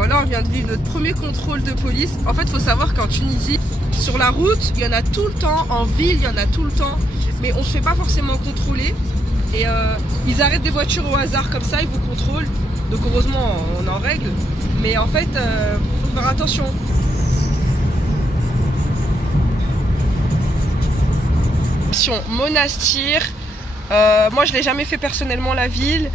Bon là on vient de vivre notre premier contrôle de police. En fait il faut savoir qu'en Tunisie, sur la route, il y en a tout le temps, en ville il y en a tout le temps, mais on se fait pas forcément contrôler. Et ils arrêtent des voitures au hasard comme ça, ils vous contrôlent. Donc heureusement on est en règle, mais en fait faut faire attention. Monastir, moi je l'ai jamais fait personnellement la ville.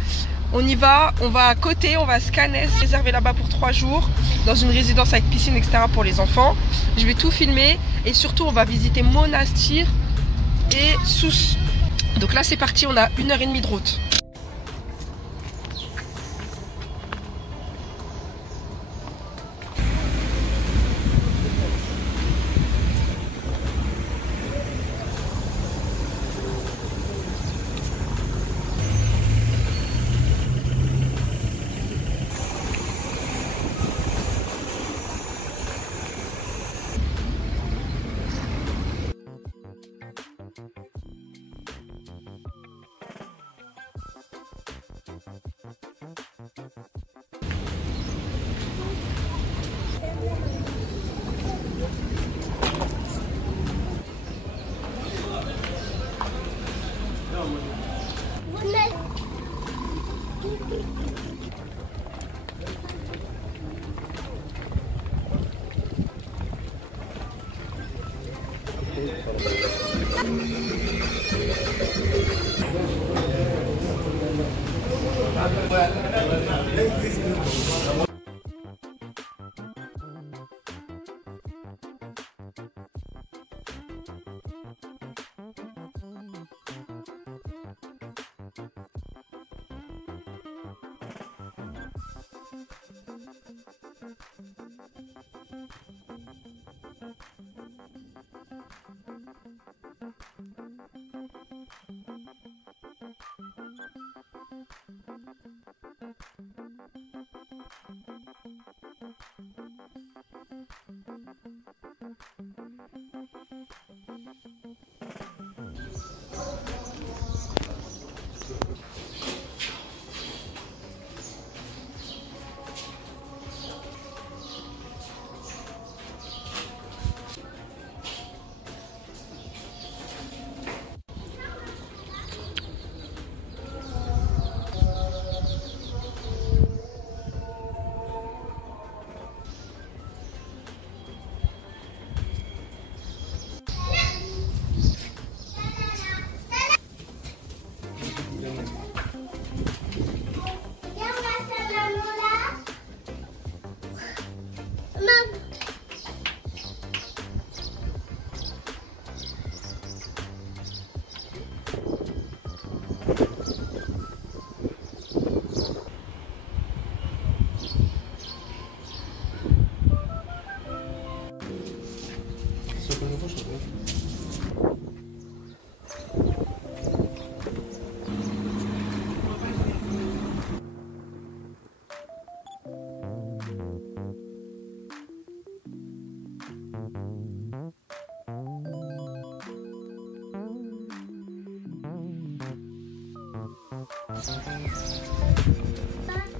On y va, on va à côté, on va à Scanes, réservé là-bas pour 3 jours, dans une résidence avec piscine, etc. pour les enfants. Je vais tout filmer et surtout on va visiter Monastir et Sousse. Donc là c'est parti, on a 1h30 de route.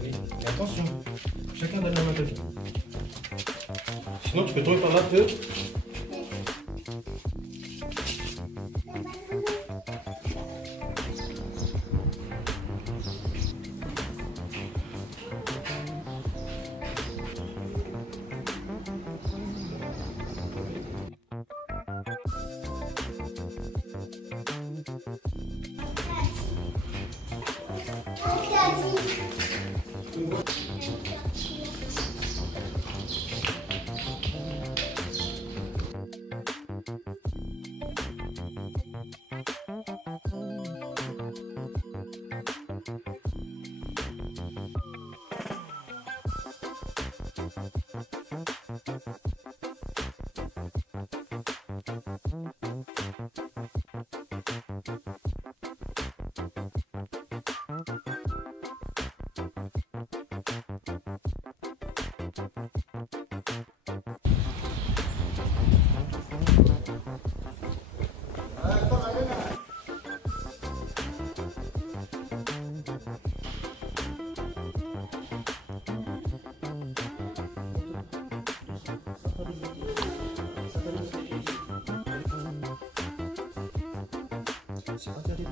Oui, et attention, chacun donne la main de vie. Sinon tu peux tomber par là, peu. C'est pas terrible.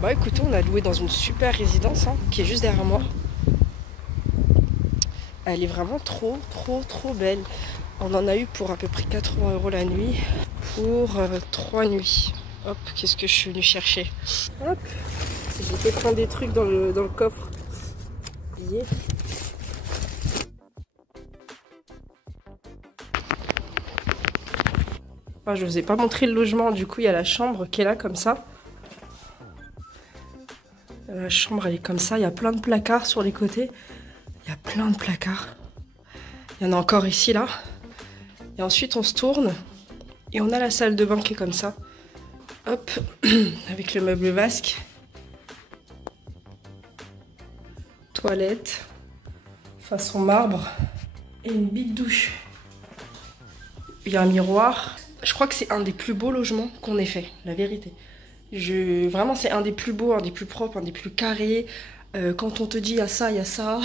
Bah écoutez, on a loué dans une super résidence hein, qui est juste derrière moi. Elle est vraiment trop belle. On en a eu pour à peu près 80 € la nuit pour 3 nuits. Hop, qu'est-ce que je suis venue chercher? Hop, j'ai fait prendre des trucs dans le coffre. Yeah. Enfin, je vous ai pas montré le logement, du coup il y a la chambre qui est là comme ça. La chambre elle est comme ça, il y a plein de placards sur les côtés. Il y a plein de placards. Il y en a encore ici là. Et ensuite on se tourne et on a la salle de bain qui est comme ça. Hop, avec le meuble vasque. Toilette. Façon marbre. Et une bite douche. Il y a un miroir. Je crois que c'est un des plus beaux logements qu'on ait fait, la vérité. Vraiment, c'est un des plus beaux, un des plus propres, un des plus carrés. Quand on te dit il y a ça, il y a ça,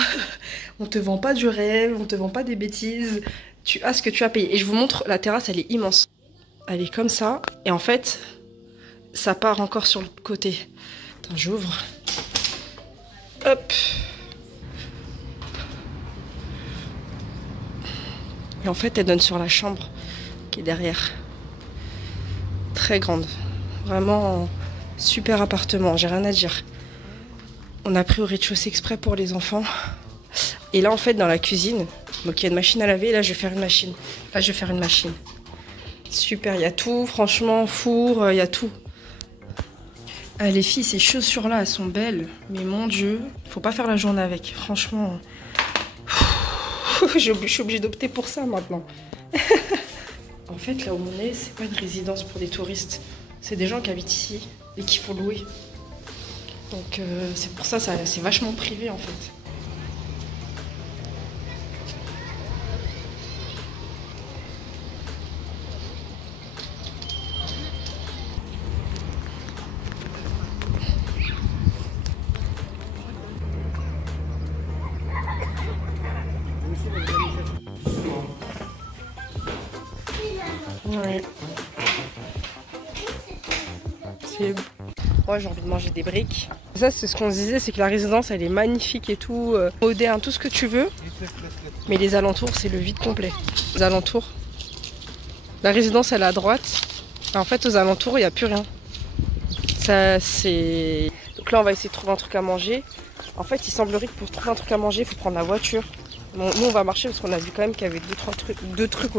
on te vend pas du rêve, on te vend pas des bêtises. Tu as ce que tu as payé. Et je vous montre, la terrasse, elle est immense. Elle est comme ça. Et en fait, ça part encore sur le côté. Attends, j'ouvre. Hop. Et en fait, elle donne sur la chambre qui est derrière. Très grande. Vraiment super appartement, j'ai rien à dire. On a pris au rez-de-chaussée exprès pour les enfants. Et là en fait dans la cuisine, donc il y a une machine à laver, et là je vais faire une machine. Là je vais faire une machine. Super, il y a tout, franchement, four, il y a tout. Ah, les filles, ces chaussures là, elles sont belles, mais mon Dieu, faut pas faire la journée avec, franchement. Je suis obligée d'opter pour ça maintenant. En fait, là où on est, c'est pas une résidence pour des touristes. C'est des gens qui habitent ici et qui font louer. Donc c'est pour ça, c'est vachement privé en fait. Ouais. Moi j'ai envie de manger des briques. Ça c'est ce qu'on se disait, c'est que la résidence elle est magnifique et tout, moderne, tout ce que tu veux. Mais les alentours c'est le vide complet. Les alentours. La résidence elle est à droite. En fait aux alentours il n'y a plus rien. Ça c'est... Donc là on va essayer de trouver un truc à manger. En fait il semblerait que pour trouver un truc à manger il faut prendre la voiture. Bon, nous on va marcher parce qu'on a vu quand même qu'il y avait deux trucs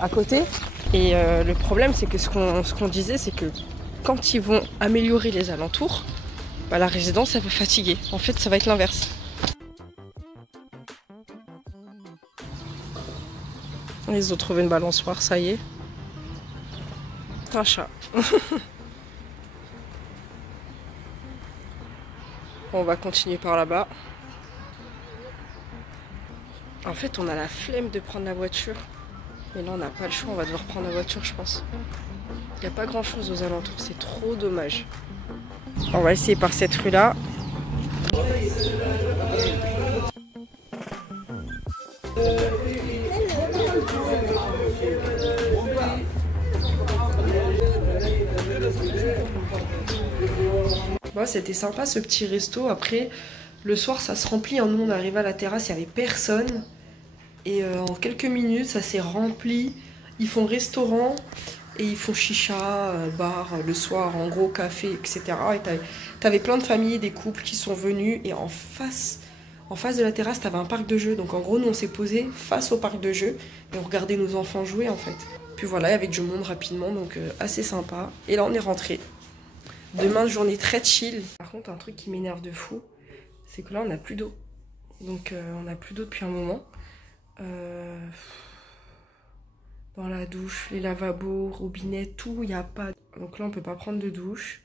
à côté. Et le problème c'est que ce qu'on disait c'est que quand ils vont améliorer les alentours, bah, la résidence elle va fatiguer. En fait ça va être l'inverse. Ils ont trouvé une balançoire, ça y est. Un chat. On va continuer par là-bas. En fait on a la flemme de prendre la voiture. Mais là on n'a pas le choix, on va devoir prendre la voiture je pense. Il n'y a pas grand chose aux alentours, c'est trop dommage. On va essayer par cette rue là. Bon, c'était sympa ce petit resto. Après le soir ça se remplit. Nous on arrive à la terrasse, il n'y avait personne. Et en quelques minutes ça s'est rempli. Ils font restaurant. Et ils font chicha, bar, le soir, en gros, café, etc. Et t'avais plein de familles, des couples qui sont venus. Et en face de la terrasse, t'avais un parc de jeux. Donc en gros, nous, on s'est posé face au parc de jeux. Et on regardait nos enfants jouer, en fait. Puis voilà, il y avait du monde rapidement, donc assez sympa. Et là, on est rentré. Demain, journée très chill. Par contre, un truc qui m'énerve de fou, c'est que là, on n'a plus d'eau. Donc on n'a plus d'eau depuis un moment. Dans la douche, les lavabos, robinet, tout, il n'y a pas. Donc là, on peut pas prendre de douche.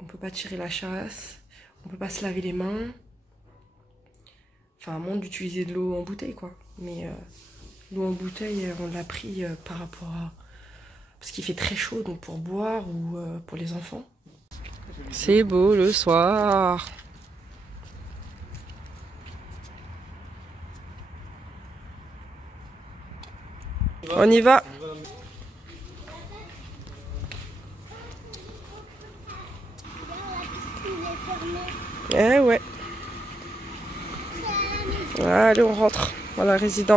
On peut pas tirer la chasse. On peut pas se laver les mains. Enfin, à moins d'utiliser de l'eau en bouteille, quoi. Mais l'eau en bouteille, on l'a pris par rapport à... Parce qu'il fait très chaud, donc pour boire ou pour les enfants. C'est beau le soir. On y va. Eh ouais. Allez, on rentre dans la résidence.